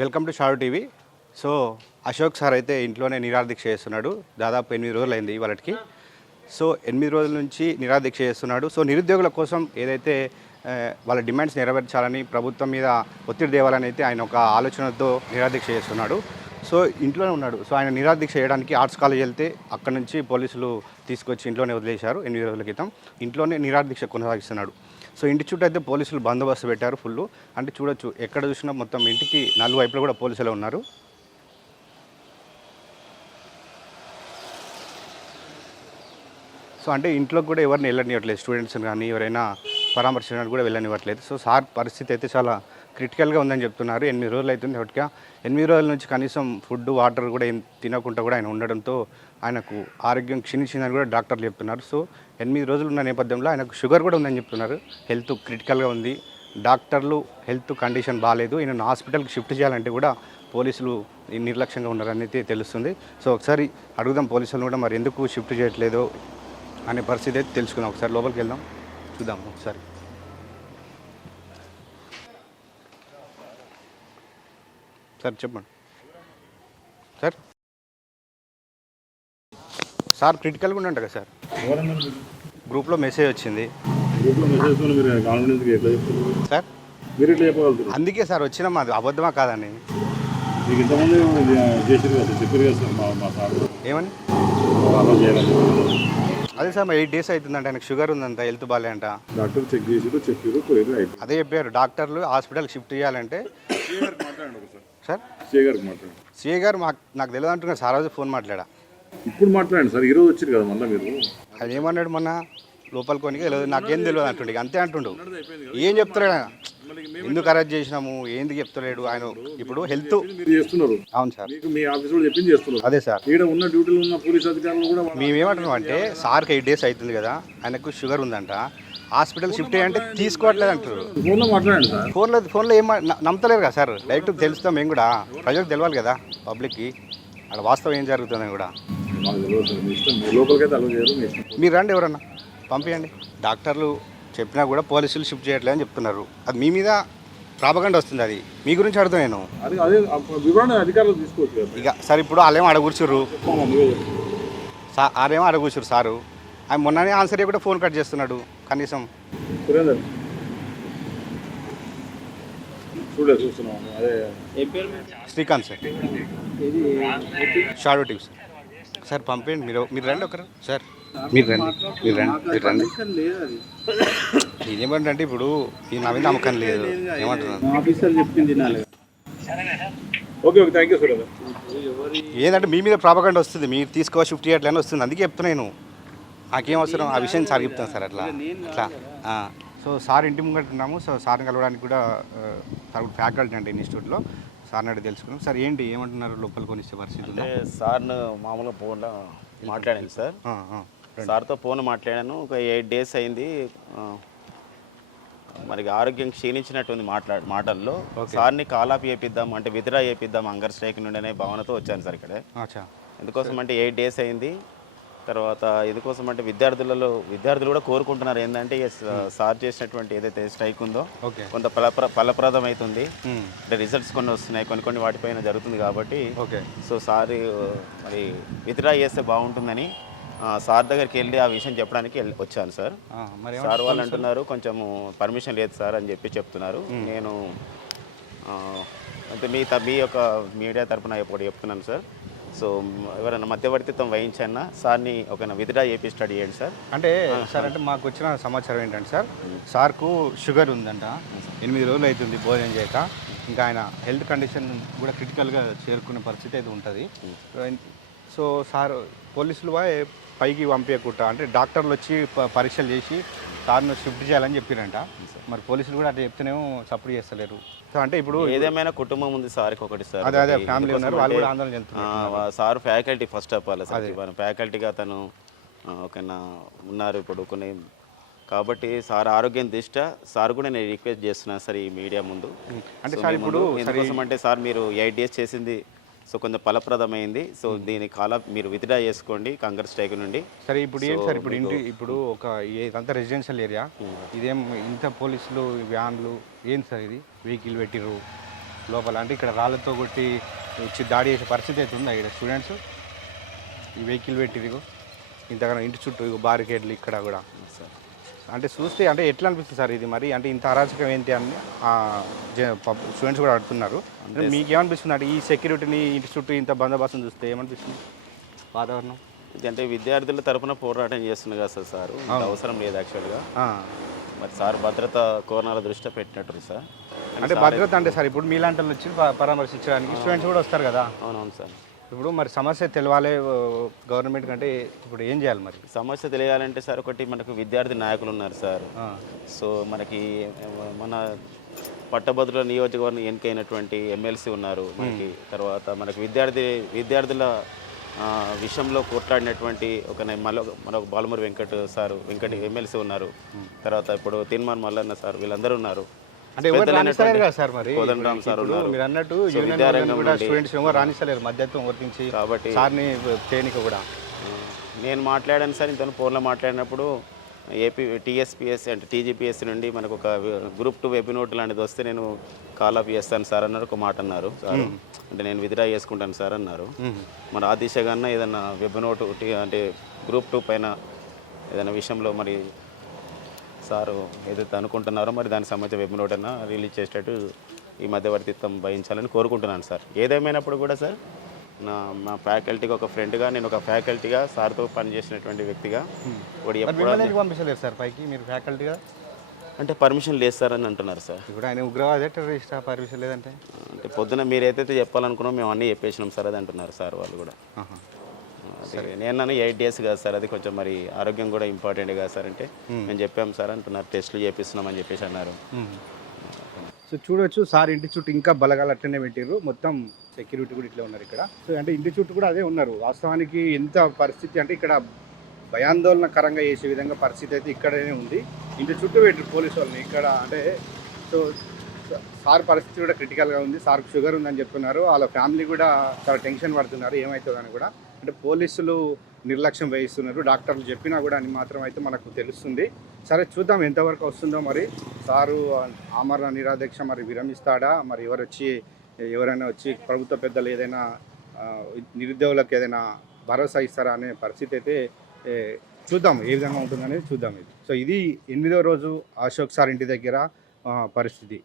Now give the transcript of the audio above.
Welcome to షారు TV. So Ashok sir అయితే ఇంట్లోనే నిరాదీక్ష చేస్తున్నాడు. దాదాపు ఎనిమిది రోజులు అయింది వాళ్ళకి సో ఎనిమిది రోజుల నుంచి నిరాదీక్ష చేస్తున్నాడు. సో నిరుద్యోగుల కోసం ఏదైతే వాళ్ళ డిమాండ్స్ నెరవేర్చాలని ప్రభుత్వం మీద ఒత్తిడి తేవాలని అయితే ఆయన ఒక ఆలోచనతో నిరాదీక్ష చేస్తున్నాడు. సో ఇంట్లోనే ఉన్నాడు. సో ఆయన నిరాదీక్ష చేయడానికి ఆర్ట్స్ కాలేజ్ వెళ్తే అక్కడ నుంచి పోలీసులు తీసుకొచ్చి ఇంట్లోనే వదిలేశారు. ఎనిమిది రోజుల క్రితం ఇంట్లోనే నిరాదీక్ష కొనసాగిస్తున్నాడు. సో ఇంటి చుట్టూ అయితే పోలీసులు బందోబస్తు పెట్టారు ఫుల్ అంటే చూడొచ్చు ఎక్కడ చూసినా మొత్తం ఇంటికి నాలుగు వైపులో కూడా పోలీసులు ఉన్నారు. సో అంటే ఇంట్లో కూడా ఎవరిని వెళ్ళనివ్వట్లేదు స్టూడెంట్స్ కానీ ఎవరైనా పరామర్శించడానికి కూడా వెళ్ళనివ్వట్లేదు. సో సార్ పరిస్థితి అయితే చాలా క్రిటికల్గా ఉందని చెప్తున్నారు. ఎనిమిది రోజులు అవుతుంది ఒకటిగా ఎనిమిది రోజుల నుంచి కనీసం ఫుడ్ వాటర్ కూడా ఏం తినకుండా కూడా ఆయన ఉండడంతో ఆయనకు ఆరోగ్యం క్షీణించిందని కూడా డాక్టర్లు చెప్తున్నారు. సో ఎనిమిది రోజులు ఉన్న నేపథ్యంలో ఆయనకు షుగర్ కూడా ఉందని చెప్తున్నారు. హెల్త్ క్రిటికల్గా ఉంది. డాక్టర్లు హెల్త్ కండిషన్ బాగాలేదు ఈయన హాస్పిటల్కి షిఫ్ట్ చేయాలంటే కూడా పోలీసులు నిర్లక్ష్యంగా ఉన్నారని అయితే తెలుస్తుంది. సో ఒకసారి అడుగుదాం పోలీసులు కూడా మరి ఎందుకు షిఫ్ట్ చేయట్లేదో అనే పరిస్థితి అయితే తెలుసుకుందాం. ఒకసారి లోపలికి వెళ్దాం. చూద్దాం. ఒకసారి. సార్ చెప్పండి. సార్. సార్ క్రిటికల్గా ఉండంట కదా సార్. గ్రూప్లో మెసేజ్ వచ్చింది. సార్. మీరు చెప్పగలుగుతారు అందుకే సార్ వచ్చినాం అది అబద్ధమా కాదని. మీకు ఇంతమంది చేసారు కదా చెప్పారు కదా సార్ మా మా సార్. ఏమని? అదే సార్ ఎయిట్ డేస్ అవుతుందంట ఆయనకు షుగర్ ఉందంట హెల్త్ బాగాలే అంట డాక్టర్ చెక్ చెప్పారు అయిపోయింది. అదే చెప్పారు డాక్టర్లు హాస్పిటల్కి షిఫ్ట్ చేయాలంటే సార్? సే గారికి మాట్లాడండి. సిఏ గారు మాకు నాకు తెలియదు అంటున్నారు. సార్ రోజు ఫోన్ మాట్లాడా? ఇప్పుడు మాట్లాడండి సార్ ఈరోజు వచ్చారు కదా మళ్ళీ మీరు? అది ఏమన్నాడు మొన్న? లోపల కొనికి తెలియదు నాకేం తెలియదు అంటుండే అంతే అంటుండు. ఏం చెప్తలేడు ఆయన? ఎందుకు అరెస్ట్ చేసినాము? ఏంది చెప్తలేడు ఆయన? ఇప్పుడు హెల్త్ మీరు చేస్తున్నారు. అవును సార్. మీకు మీ ఆఫీస్ వాళ్ళు చెప్పింది చేస్తున్నారు. అదే సార్. ఈడ ఉన్న డ్యూటీలో ఉన్న పోలీస్ అధికారులు కూడా మేమేమంటున్నాం అంటే సార్కి ఎయిట్ డేస్ అవుతుంది కదా ఆయనకు షుగర్ ఉందంట. హాస్పిటల్ షిఫ్ట్ చేయంటే తీసుకోవట్లేదు అంటారు. ఫోన్లో మాట్లాడండి సార్. ఫోన్లో ఫోన్లో ఏం నమ్మతలేరు కదా సార్. డైరెక్ట్ తెలుస్తాం మేము కూడా. ప్రజలకు తెలవాలి కదా పబ్లిక్కి. అక్కడ వాస్తవం ఏం జరుగుతుందని కూడా. మీరు రండి ఎవరన్నా. పంపించండి డాక్టర్లు చెప్పినా కూడా పోలీసులు షిఫ్ట్ చేయట్లేదు అని చెప్తున్నారు. అది మీ మీద ప్రాపగండ వస్తుంది అది. మీ గురించి అడుగుతా నేను. అది అదే ఆ వివరణ అధికారులు తీసుకోవచ్చు కదా. ఇక సార్ ఇప్పుడు వాళ్ళేమో అడగూర్చుర్రు? చెప్పమ్మా, నువ్వే చెప్పు. సా ఆరేమో అడగూర్చురు సారు? ఆయన మొన్ననే ఆన్సర్ కూడా ఫోన్ కట్ చేస్తున్నాడు కనీసం. సురేందర్. చూడలే చూస్తున్నాం అదే. Srikanth sir. Shadow TV sir. Sir పంపండి మీరు మీరు రండి ఒకరు. సార్ మీరు రండి. మీరు రండి మీరు రండి. నేనేమంటే ఇప్పుడు ఈ నా మీద నమ్మకం లేదు. ఏమంటున్నాను ఏంటంటే మీ మీద ప్రాపగండ వస్తుంది. మీరు తీసుకో షిఫ్ట్ చేయట్లని వస్తుంది. అందుకే చెప్తున్నా నేను. నాకేం అవసరం? ఆ విషయం సార్ చెప్తాను సార్ అట్లా. అట్లా. సో సార్ ఇంటి ముంగట ఉన్నాము. సో సార్ని కలవడానికి కూడా సార్ ఫ్యాకల్టీ అంటే ఇన్స్టిట్యూట్లో. సార్ని అడిగి తెలుసుకున్నాం. సార్ ఏంటి? ఏమంటున్నారు? లోపల కొనిచ్చే పరిస్థితి ఉందా? అంటే సార్ను మామూలుగా ఫోన్లో మాట్లాడాను సార్. ఆ, ఆ. సార్తో ఫోన్ మాట్లాడాను. ఒక ఎయిట్ డేస్ అయింది. ఆ, మరి ఆరోగ్యం క్షీణించినట్టుంది మాట్లా మాటల్లో. సార్ని కాలాప్ చేపిద్దాం అంటే విత్డ్రా చేపిద్దాం అంగర్ స్ట్రైక్ నుండి అనే భావనతో వచ్చాను సార్ ఇక్కడ. అచ్చా. ఎందుకోసం అంటే ఎయిట్ డేస్ అయింది. తర్వాత ఎందుకోసం అంటే విద్యార్థులలో విద్యార్థులు కూడా కోరుకుంటున్నారు ఏంటంటే స- సార్ చేసినటువంటి ఏదైతే స్ట్రైక్ ఉందో కొంత ఫలప్ర ఫలప్రదం అవుతుంది ఉమ్, అంటే రిజల్ట్స్ కొన్ని వస్తున్నాయి కొన్ని కొన్ని వాటిపైన జరుగుతుంది కాబట్టి ఓకే. సో సార్ మరి విత్డ్రా చేస్తే బాగుంటుందని సార్ దగ్గరికి వెళ్ళి ఆ విషయం చెప్పడానికి వచ్చాను సార్. సార్ వాళ్ళు అంటున్నారు కొంచెము పర్మిషన్ లేదు సార్ అని చెప్పి చెప్తున్నారు. నేను ఆ, అంటే మీ మీ యొక్క మీడియా తరపున ఒకటి చెప్తున్నాను సార్. సో ఎవరైనా మధ్యవర్తిత్వం వహించన్నా సార్ని ఒక చేపి స్టడీ చేయండి సార్. అంటే సార్ అంటే మాకు వచ్చిన సమాచారం ఏంటంటే సార్ సార్కు షుగర్ ఉందంట. ఎనిమిది రోజులు అవుతుంది భోజనం చేయక. ఇంకా ఆయన హెల్త్ కండిషన్ కూడా క్రిటికల్గా చేరుకునే పరిస్థితి అయితే ఉంటుంది. సో సార్ పోలీసులు వా పైకి పంపించకుండా అంటే డాక్టర్లు వచ్చి ప- పరీక్షలు చేసి సార్ను షిఫ్ట్ చేయాలని చెప్పిరంట. మరి పోలీసులు కూడా అట్లా చెప్తేనేమో సపోర్ట్ చేస్తలేరు. అంటే ఇప్పుడు ఏదేమైనా కుటుంబం ఉంది సార్కి ఒకటి సార్. అదే అదే ఒకటి. ఫ్యామిలీ ఎందుకోసం ఉన్నారు వాళ్ళు అంటే, కూడా ఆందోళన చెందుతున్నారు ఆ, వా- sir faculty first of all మన ఫ్యాకల్టీగా తను ఆ, ఒక నా- ఉన్నారు ఇప్పుడు కొన్ని. కాబట్టి సార్ ఆరోగ్యం దృష్ట్యా సార్ కూడా నేను రిక్వెస్ట్ చేస్తున్నాను సార్ ఈ మీడియా ముందు. అంటే సార్ ఇప్పుడు ఎందుకోసం అంటే సార్ మీరు ఎయిట్ డేస్ చేసింది సో కొంచెం ఫలప్రదమైంది. సో దీని కాల మీరు విత్డ్రా చేసుకోండి కాంగ్రెస్ స్ట్రైక్ నుండి. సరే ఇప్పుడు ఏం సార్? ఇప్పుడు ఇంటి ఇప్పుడు ఒక ఇదంతా రెసిడెన్షియల్ ఏరియా ఇదేం ఇంత పోలీసులు వ్యాన్లు ఏం సార్ ఇది? వెహికల్ పెట్టిర్రు. లోపల అంటే ఇక్కడ రాళ్ళతో కొట్టి వచ్చి దాడి చేసే పరిస్థితి అయితే ఉందా ఇక్కడ స్టూడెంట్స్ ఈ వెహికల్ పెట్టి ఇదిగో ఇంతకన్నా ఇంటి చుట్టూ బారికేడ్లు ఇక్కడ కూడా. అంటే చూస్తే అంటే ఎట్లా అనిపిస్తుంది సార్ ఇది మరి? అంటే ఇంత అరాచకం ఏంటి అని స్టూడెంట్స్ కూడా అడుగుతున్నారు. అంటే మీకు ఏమనిపిస్తుంది అంటే ఈ సెక్యూరిటీని ఇంటి చుట్టూ ఇంత బందోబస్తుని చూస్తే ఏమనిపిస్తుంది? వాతావరణం? అంటే విద్యార్థుల తరపున పోరాటం చేస్తున్నారు కదా సార్ సార్. అవసరం లేదు యాక్చువల్గా. ఆ. మరి సార్ భద్రత కోణాల దృష్ట్యా పెట్టినట్టు సార్. అంటే భద్రత అంటే సార్ ఇప్పుడు మీలాంటి వాళ్ళు వచ్చి పరామర్శించడానికి స్టూడెంట్స్ కూడా వస్తారు కదా? అవునవును సార్. ఇప్పుడు మరి సమస్య తెలవాలి గవర్నమెంట్ కంటే ఇప్పుడు ఏం చేయాలి మరి? సమస్య తెలియాలంటే సార్ ఒకటి మనకు విద్యార్థి నాయకులు ఉన్నారు సార్. సో మనకి మన పట్టభద్రుల నియోజకవర్గం ఎన్నికైనటువంటి ఎమ్మెల్సీ ఉన్నారు మనకి. తర్వాత మనకి విద్యార్థి విద్యార్థుల విషయంలో కొట్లాడినటువంటి ఒక మరో మరొక బాలమూరి వెంకట్ సారు వెంకట ఎమ్మెల్సీ ఉన్నారు. తర్వాత ఇప్పుడు తిన్మాన్ మల్లన్న సార్ వీళ్ళందరూ ఉన్నారు. అంటే ఎవరు రాణిస్తలేరు కదా సార్ మరి? కోదండరామ్ సార్ ఇప్పుడు ఉన్నారు. మీరు అన్నట్టు సో యూనియన్ విద్యారంగం వాళ్ళని కూడా నుండి- స్టూడెంట్స్ ఎవరు రాణిస్తలేరు మధ్యత్వం వర్తించి కాబట్టి సార్ని చేయనిక కూడా. నేను మాట్లాడాను సార్ ఇంతను ఫోన్లో మాట్లాడినప్పుడు ఏపీ టీఎస్పీఎస్ అంటే టీజీపీఎస్ నుండి మనకు ఒక గ్రూప్ టూ వెబ్ నోట్ లాంటిది వస్తే నేను కాల్ ఆఫ్ చేస్తాను సార్ అన్నారు ఒక మాట అన్నారు సార్. అంటే నేను విత్డ్రా చేసుకుంటాను సార్ అన్నారు. మరి ఆ దిశగా ఏదన్నా వెబ్ నోట్ టీ- అంటే గ్రూప్ టూ పైన ఏదైనా విషయంలో మరి సారు ఏదైతే అనుకుంటున్నారో మరి దానికి సంబంధించిన వెబ్ నోట్ అన్నా రిలీజ్ చేసేటట్టు ఈ మధ్యవర్తిత్వం వహించాలని కోరుకుంటున్నాను సార్. ఏదేమైనప్పుడు కూడా సార్ నా మా ఫ్యాకల్టీకి ఒక ఫ్రెండ్గా నేను ఒక ఫ్యాకల్టీగా సార్తో పనిచేసినటువంటి వ్యక్తిగా ఎందుకు పంపించలేరు సార్ పైకి మీరు ఫ్యాకల్టీగా? అంటే పర్మిషన్ లేదు సార్ అని అంటున్నారు సార్. ఇప్పుడు ఆయన ఉగ్రవాద టెర్రరిస్ట్ పర్మిషన్ లేదంటే? అంటే పొద్దున మీరు ఏదైతే చెప్పాలనుకున్నామో మేము అన్నీ చెప్పేసినాం సార్ అది అంటున్నారు సార్ వాళ్ళు కూడా. అది నేను ఎయిట్ డేస్ కాదు సార్ అది కొంచెం మరి ఆరోగ్యం కూడా ఇంపార్టెంట్ కదా సార్ అంటే మేము. చెప్పాం సార్ అంటున్నారు టెస్టులు చేపిస్తున్నాం అని చెప్పేసి అన్నారు. సో చూడొచ్చు సార్ ఇంటి చుట్టూ ఇంకా బలగాలు అట్టనే పెట్టారు మొత్తం సెక్యూరిటీ కూడా ఇట్లా ఉన్నారు ఇక్కడ. సో అంటే ఇంటి చుట్టూ కూడా అదే ఉన్నారు. వాస్తవానికి ఎంత పరిస్థితి అంటే ఇక్కడ భయాందోళనకరంగా చేసే విధంగా పరిస్థితి అయితే ఇక్కడనే ఉంది. ఇంటి చుట్టూ పెట్టారు పోలీసు వాళ్ళని ఇక్కడ. అంటే సో సార్ పరిస్థితి కూడా క్రిటికల్గా ఉంది. సార్కి షుగర్ ఉందని చెప్తున్నారు. వాళ్ళ ఫ్యామిలీ కూడా చాలా టెన్షన్ పడుతున్నారు. ఏమవుతుందని కూడా. అంటే పోలీసులు నిర్లక్ష్యం వహిస్తున్నారు డాక్టర్లు చెప్పినా కూడా అని మాత్రం అయితే మనకు తెలుస్తుంది. సరే చూద్దాం ఎంతవరకు వస్తుందో మరి. సారు ఆమరణ నిరాదీక్ష మరి విరమిస్తాడా? మరి ఎవరు వచ్చి ఎవరైనా వచ్చి ప్రభుత్వ పెద్దలు ఏదైనా నిరుద్యోగులకు ఏదైనా భరోసా ఇస్తారా అనే పరిస్థితి అయితే చూద్దాం ఏ విధంగా ఉంటుందనేది చూద్దాం ఇది. సో ఇది ఎనిమిదో రోజు అశోక్ సార్ ఇంటి దగ్గర పరిస్థితి.